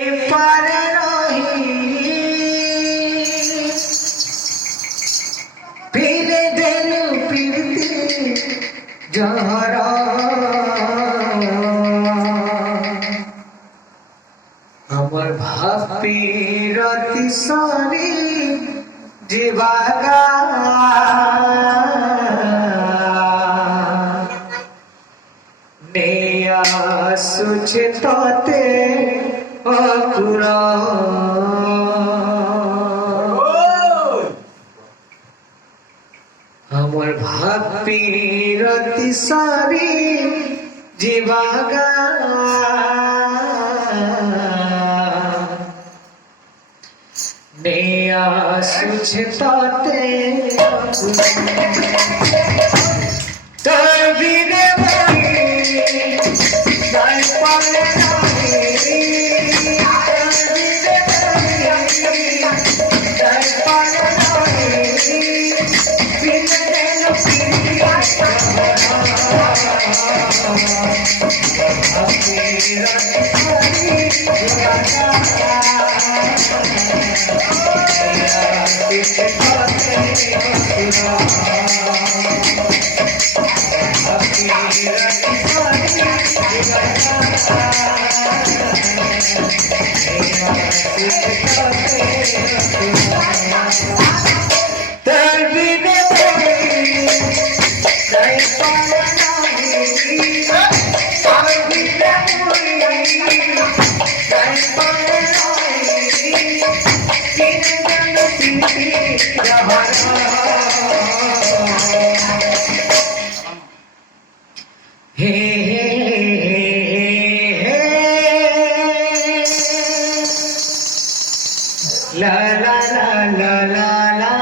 পারে রহি ফিরে দেলু প্রীতি জহরা আমার ভাবি রাতি সারি জীবাগা নেয়া সুছে তোতে অকুরা আমার ভাবি রাতি সারি জীবাগা নেয়া সুছে তোতে তবিরে La la la la la la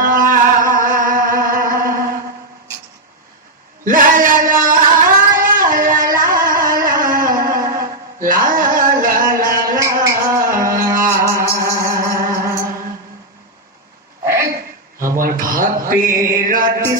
la la la la la la la la la আমার ভাবি রাতি